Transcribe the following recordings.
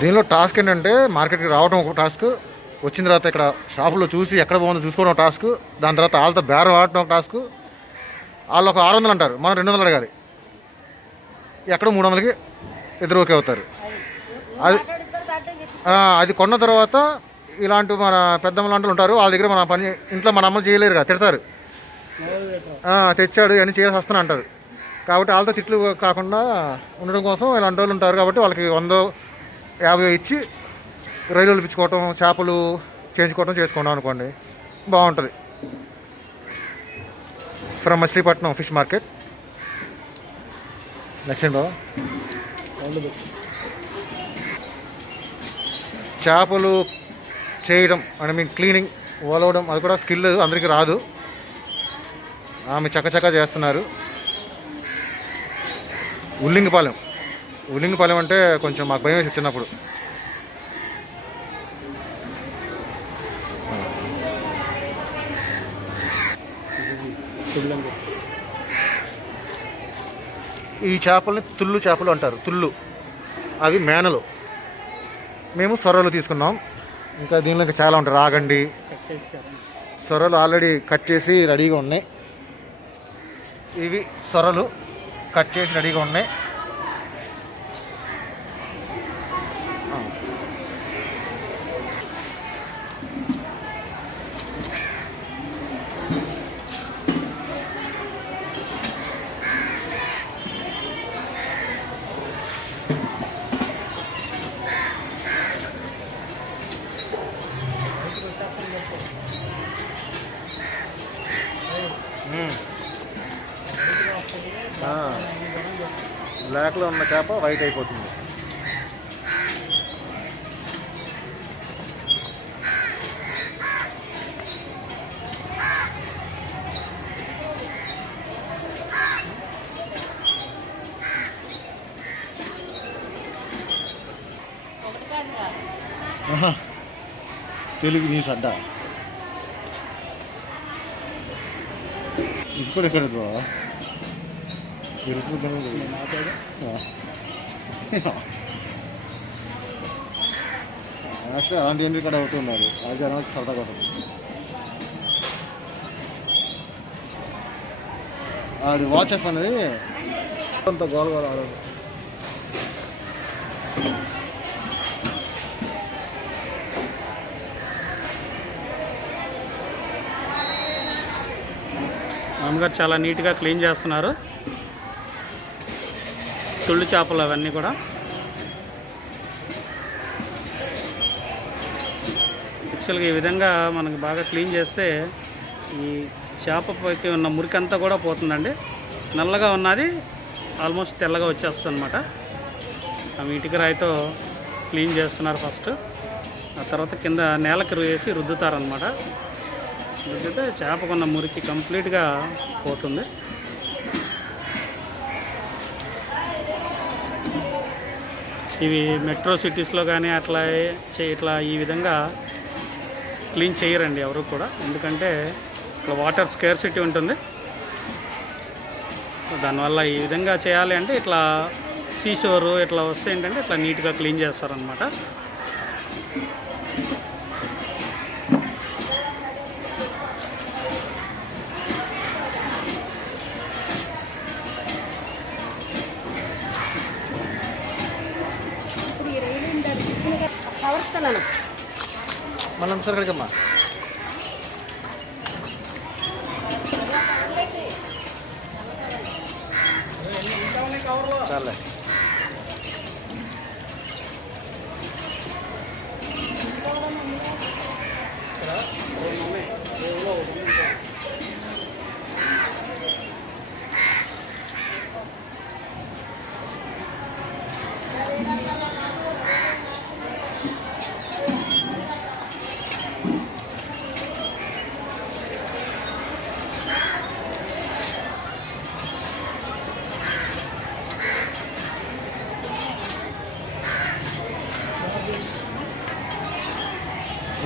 దీనిలో టాస్క్ ఏంటంటే మార్కెట్కి రావడం ఒక టాస్క్, వచ్చిన తర్వాత ఇక్కడ షాపులో చూసి ఎక్కడ బాగుందో చూసుకోవడం ఒక టాస్క్, దాని తర్వాత వాళ్ళతో బేరం ఆడటం ఒక టాస్క్. వాళ్ళు ఒక 600 అంటారు, మనం 200 అడగాలి. ఎక్కడ 300కి ఇద్దరు ఓకే అవుతారు. అది కొన్న తర్వాత ఇలాంటి మన పెద్దమ్మ లాంటి ఉంటారు, వాళ్ళ దగ్గర మన పని ఇంట్లో మన అమ్మ చేయలేరు కదా, తిడతారు. తెచ్చాడు అని చేసి వస్తాను అంటారు. కాబట్టి వాళ్ళతో తిట్లు కాకుండా ఉండడం కోసం ఇలాంటి వాళ్ళు ఉంటారు. కాబట్టి వాళ్ళకి 150 ఇచ్చి రైలు పిచ్చుకోవటం, చేపలు చేయించుకోవటం చేసుకున్నాం అనుకోండి, బాగుంటుంది. From Machilipatnam fish market. Next బాబా చేపలు చేయడం క్లీనింగ్, ఓలవడం, అది కూడా స్కిల్ అందరికీ రాదు. ఆమె చక్కచక్క చేస్తున్నారు. ఉల్లింగిపాలెం అంటే కొంచెం మాకు భయం వేసి చిన్నప్పుడు. ఈ చేపల్ని తుళ్ళు చేపలు అంటారు. తుళ్ళు అవి మేనలు. మేము సొరలు తీసుకున్నాం. ఇంకా దీనిలో ఇంకా చాలా ఉంటాయి. రాగండి, సొరలు ఆల్రెడీ కట్ చేసి రెడీగా ఉన్నాయి. ఇవి సొరలు కట్ చేసి రెడీగా ఉన్నాయి. బ్లాక్లో ఉన్న చేప వైట్ అయిపోతుంది. తెలుగు న్యూస్ అడ్డా ఇప్పుడు ఎక్కడ అలాంటి ఏంటి ఇక్కడ అవుతున్నారు. అది జనాలకు సరదా కోసం. అది వాట్సాప్ అనేది కొంత గోల్ ఆడదు. మామగారు చాలా నీట్గా క్లీన్ చేస్తున్నారు. తుళ్ళు చేపలు అవన్నీ కూడా. యాక్చువల్గా ఈ విధంగా మనకు బాగా క్లీన్ చేస్తే ఈ చేప పైకి ఉన్న మురికంతా కూడా పోతుందండి. నల్లగా ఉన్నది ఆల్మోస్ట్ తెల్లగా వచ్చేస్తుంది అనమాట. ఆ ఇటుక రాయితో క్లీన్ చేస్తున్నారు ఫస్ట్. ఆ తర్వాత కింద నేలకి వేసి రుద్దుతారనమాట. రుద్దితే చేపకున్న మురికి కంప్లీట్గా పోతుంది. ఇవి మెట్రో సిటీస్లో కానీ ఇట్లా ఈ విధంగా క్లీన్ చేయరండి ఎవరు కూడా. ఎందుకంటే ఇక్కడ వాటర్ స్కేర్సిటీ ఉంటుంది. దానివల్ల ఈ విధంగా చేయాలి అంటే ఇట్లా సీషోరు ఇట్లా వస్తే ఏంటంటే ఇట్లా నీట్గా క్లీన్ చేస్తారనమాట. మనం సార్ కడకమ్మా చాలే.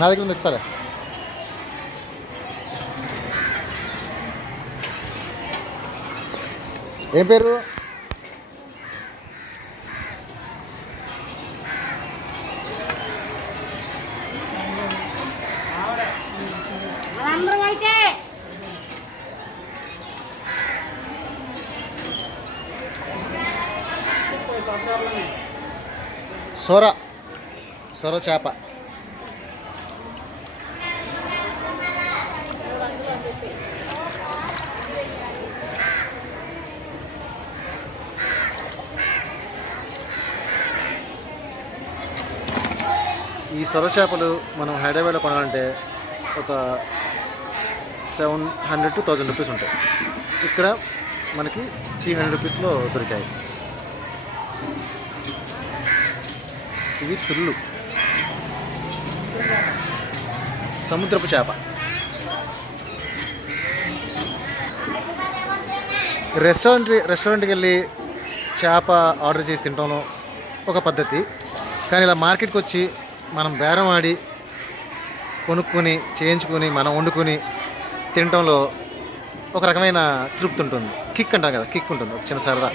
నా దగ్గర ఉంది, ఇస్తారా? ఏం పేరు? సొర, సొర చేప. ఈ సొర చేపలు మనం హైదరాబాద్లో కొనాలంటే ఒక 700 to 1000 రూపీస్ ఉంటాయి. ఇక్కడ మనకి 300 రూపీస్లో దొరికాయి. ఇవి తుళ్ళు, సముద్రపు చేప. రెస్టారెంట్కి వెళ్ళి చేప ఆర్డర్ చేసి తినడంలో ఒక పద్ధతి, కానీ ఇలా మార్కెట్కి వచ్చి మనం బేరం ఆడి కొనుక్కొని చేయించుకొని మనం వండుకొని తినడంలో ఒక రకమైన తృప్తి ఉంటుంది. కిక్ అంటాం కదా, కిక్ ఉంటుంది, ఒక చిన్న సరదా.